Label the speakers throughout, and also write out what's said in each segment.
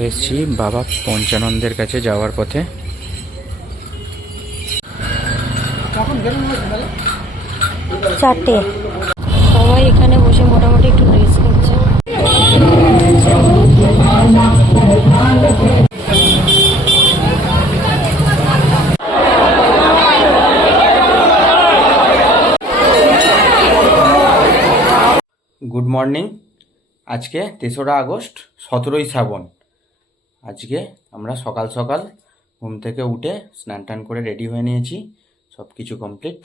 Speaker 1: চলে এসেছি বাবা পঞ্চানন্দের কাছে যাওয়ার পথে।
Speaker 2: চারটে। সবাই এখানে বসে মোটামুটি একটু রেস্ট করছে।
Speaker 1: গুড মর্নিং আজকে তেসরা আগস্ট সতেরোই শ্রাবণ। আজকে আমরা সকাল সকাল ঘুম থেকে উঠে স্নান টান করে রেডি হয়ে নিয়েছি সব কিছু কমপ্লিট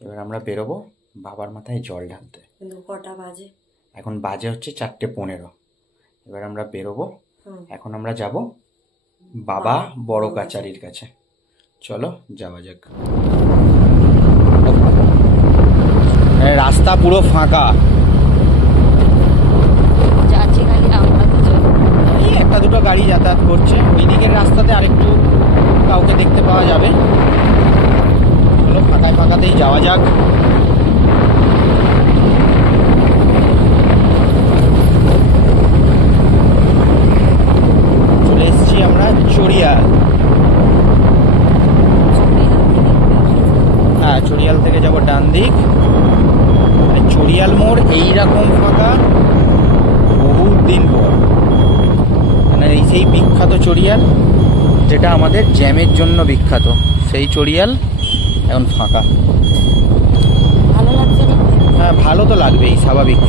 Speaker 1: এবার আমরা বেরোবো বাবার মাথায় জল ঢালতে।
Speaker 2: কিন্তু কটা বাজে?
Speaker 1: এখন বাজে হচ্ছে চারটে পনেরো। এবার আমরা বেরোবো। এখন আমরা যাব বাবা বড় কাচারির কাছে। চলো যাওয়া যাক। রাস্তা পুরো ফাঁকা
Speaker 2: যাচ্ছি খালি আমরা দুজন
Speaker 1: এই একটা দুটো গাড়ি যাতায়াত করছে। ওই দিকের রাস্তাতে আরেকটু কাউকে দেখতে পাওয়া যাবে। চলো, ফাঁকায় ফাঁকাতেই যাওয়া যাক। চলে এসেছি আমরা চড়িয়াল। হ্যাঁ চড়িয়াল থেকে যাব ডান দিক। চড়িয়াল মোড় এইরকম ফাঁকা বহুত দিন পর। এই সেই বিখ্যাত চড়িয়াল যেটা আমাদের জ্যামের জন্য বিখ্যাত। সেই চড়িয়াল এখন ফাঁকা।
Speaker 2: ভালো লাগছে
Speaker 1: হ্যাঁ ভালো তো লাগবেই স্বাভাবিক।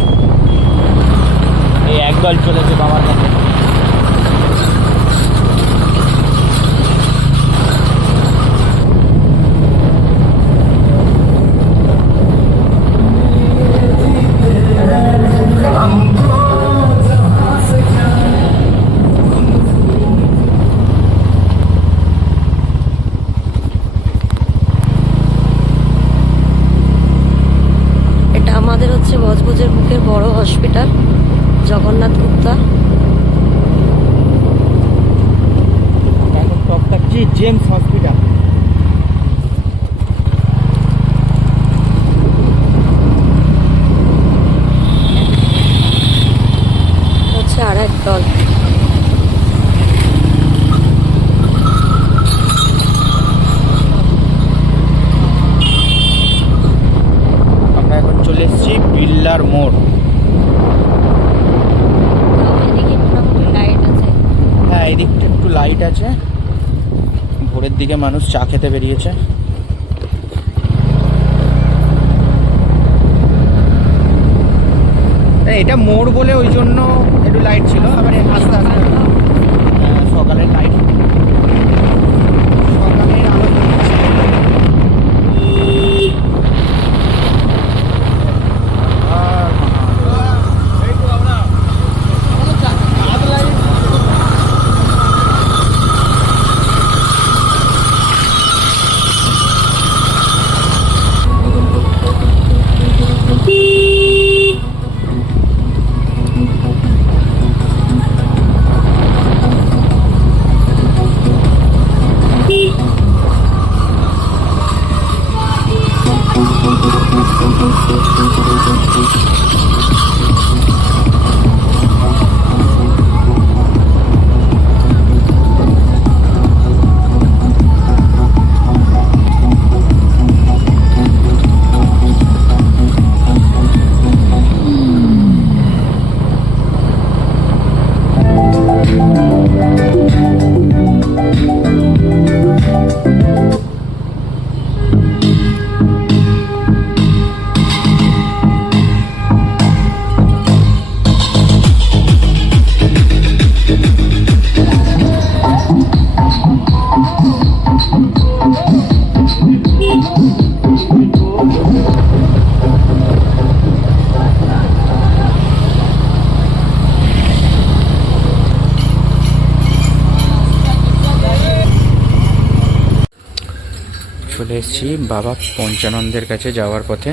Speaker 1: এই একদল চলেছে বাবার কাছে।
Speaker 2: হচ্ছে বুকের বড় hospital Jagannath Gupta.
Speaker 1: James hospital
Speaker 2: হচ্ছে আর এক দল
Speaker 1: আমরা এখন চলে এসেছি বিল্লার মোড়
Speaker 2: এদিকে মোটামুটি লাইট আছে
Speaker 1: হ্যাঁ এই দিকটা একটু লাইট আছে। ভোরের দিকে মানুষ চা খেতে বেরিয়েছে। এটা মোড় বলে ওই জন্য একটু লাইট ছিল আবার আস্তে আস্তে। হ্যাঁ, সকালের লাইট এসেছি বাবা পঞ্চানন্দের কাছে যাওয়ার পথে।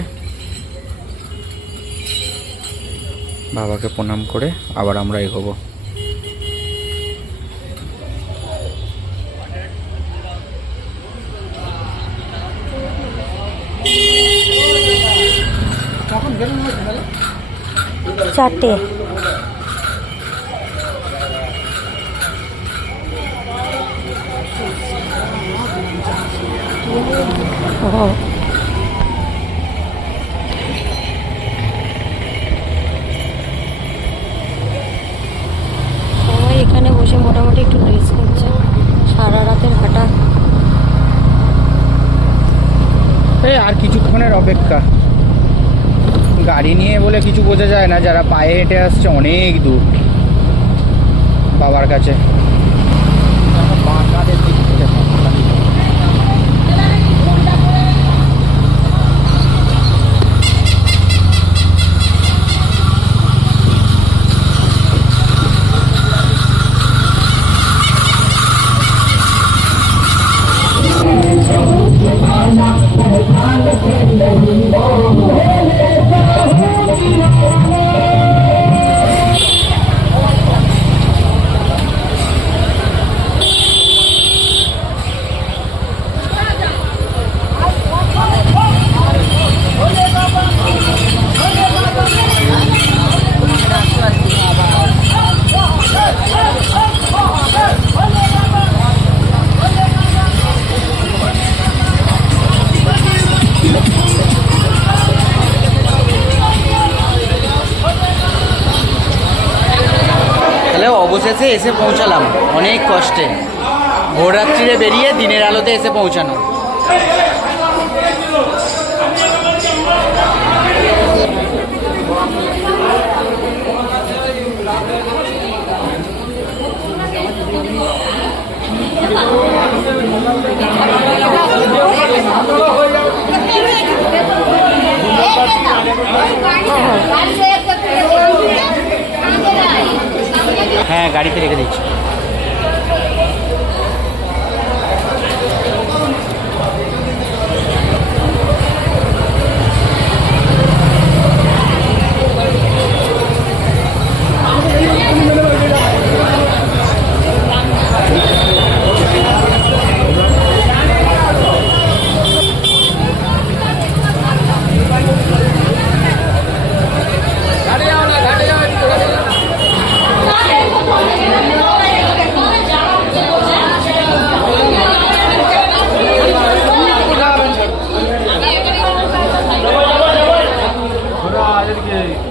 Speaker 1: বাবাকে প্রণাম করে আবার আমরা এগোবো।
Speaker 2: চারটে। সবাই এখানে বসে মোটামুটি একটু রেস্ট করছে। সারা রাতের হাঁটা।
Speaker 1: এই আর কিছুক্ষণের অপেক্ষা। গাড়ি নিয়ে বলে কিছু বোঝা যায় না, যারা পায়ে হেঁটে আসছে অনেক দূর। বাবার কাছে। তাহলে অবশেষে এসে পৌঁছালাম। অনেক কষ্টে। ভোররাত্রিরে বেরিয়ে দিনের আলোতে এসে পৌঁছানো। হ্যাঁ গাড়িতে রেখে দিচ্ছি। ছেলেদেরকে